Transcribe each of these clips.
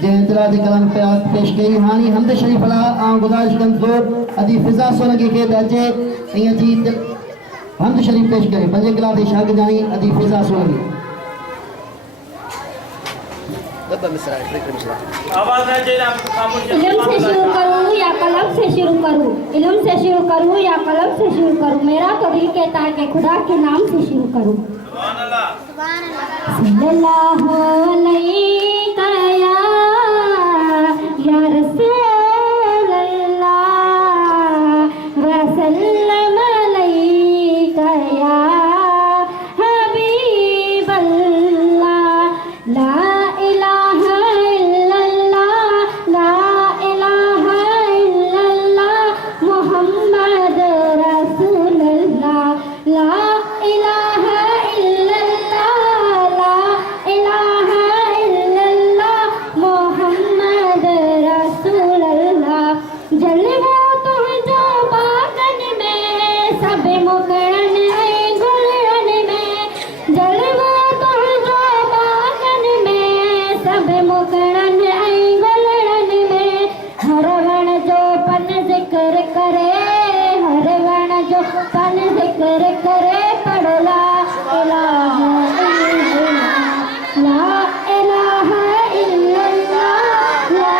जे इंतराज कलम पेश कई हानी हमद शरीफ ला गुजारिश कंदो अदी फिजा सोनगी के दर्जे इया जी हमद शरीफ पेश करे पंजे क्लास शागिर्द जानी अदी फिजा सोनगी आवाज है जेना इल्म से शुरू करूं या कलम से शुरू करूं, इल्म से शुरू करूं या कलम से शुरू करूं, मेरा तो दिल कहता है कि खुदा के नाम से शुरू करूं। सुभान अल्लाह सल्लल्लाहु अलैहि या रसूल अल्लाह व सल्लम अलैका या हबीब अल्लाह। ला इलाहा इल्लल्लाह, ला इलाहा इल्लल्लाह मुहम्मद रसूलुल्लाह। ला इलाहा इल्लल्लाह, ला इलाहा इल्लल्लाह मुहम्मद रसूलुल्लाह। जलवा तुझो बागन में सब मुकरन है गुलरन में, जलवा तुझो बागन में सब मुकरन है गुलरन में। हर वण जो पन जिक्र करे, हर वण जो पन जिक्र करे पढ़ ला इलाहा इल्लल्लाह, ला इलाहा इल्लल्लाह, ला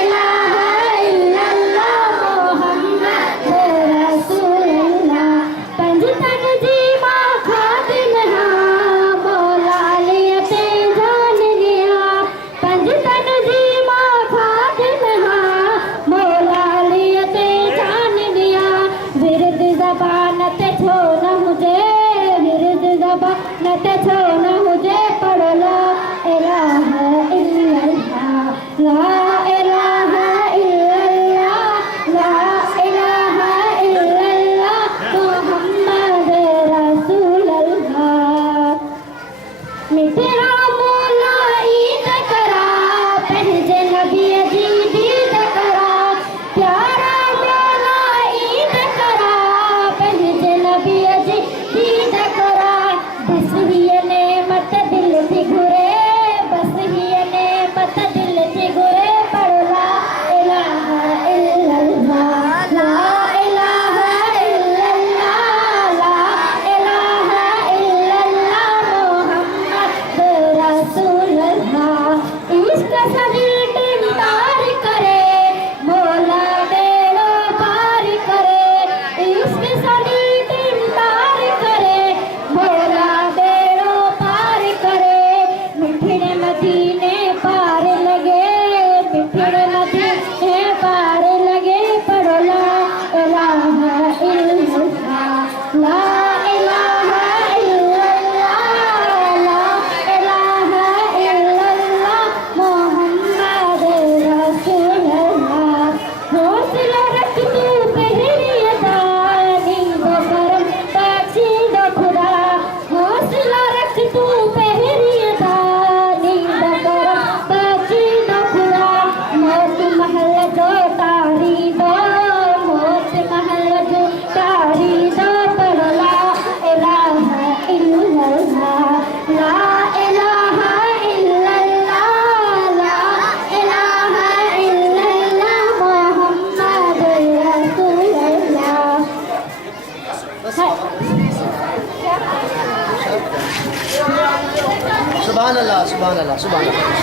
इलाहा इल्लल्लाह मुहम्मद रसूलुल्लाह। पंज तन जी मां खादिम हां मौला अली ते जान गया, पंज तन जी मां खादिम हां मौला अली ते जान गया। विरद ज़बान ते छो न हुजे, विरद ज़बान ते छो न हुजे पढ़ ला इलाहा इल्लल्लाह, ला इलाहा इल्लल्लाह, ला इलाहा इल्लल्लाह मुहम्मद रसूलुल्लाह। मिठड़ा मौला ईद करा पंहिंजे नबीअ जी दीद करा, प्यारा मौला ईद करा पंहिंजे नबीअ जी दीद करा। बस हीअ नेमत दिल थी घुरे, बस हीअ नेमत दिल थी घुरे पढ़ ला इलाहा इल्लल्लाह, ला इलाहा इल्लल्लाह, ला इलाहा इल्लल्लाह मुहम्मद रसूलुल्लाह। इश्क सदिल तार करे मौला बेड़ो पार करे, इश्क सदिल तार करे मौला बेड़ो पार करे। मिठड़े मदीने पार लगे, मिठड़े मदीने पार लगे पढ़ ला इलाहा इल्लल्लाह, ला इलाहा इल्लल्लाह, ला इलाहा इल्लल्लाह मुहम्मद रसूलुल्लाह। हौसला रख तू पहरियदा नींद करम बख्शीदो खुदा, हौसला रख तू पहरियदा नींद करम बख्शीदो खुदा। मौत महल जो तारी दो, मौत महल जो तारी दो पढ़ ला इलाहा इल्लल्लाह, ला इलाहा इल्लल्लाह, ला इलाहा इल्लल्लाह मुहम्मद रसूलुल्लाह। सुभान अल्लाह सुभान अल्लाह सुभान अल्लाह।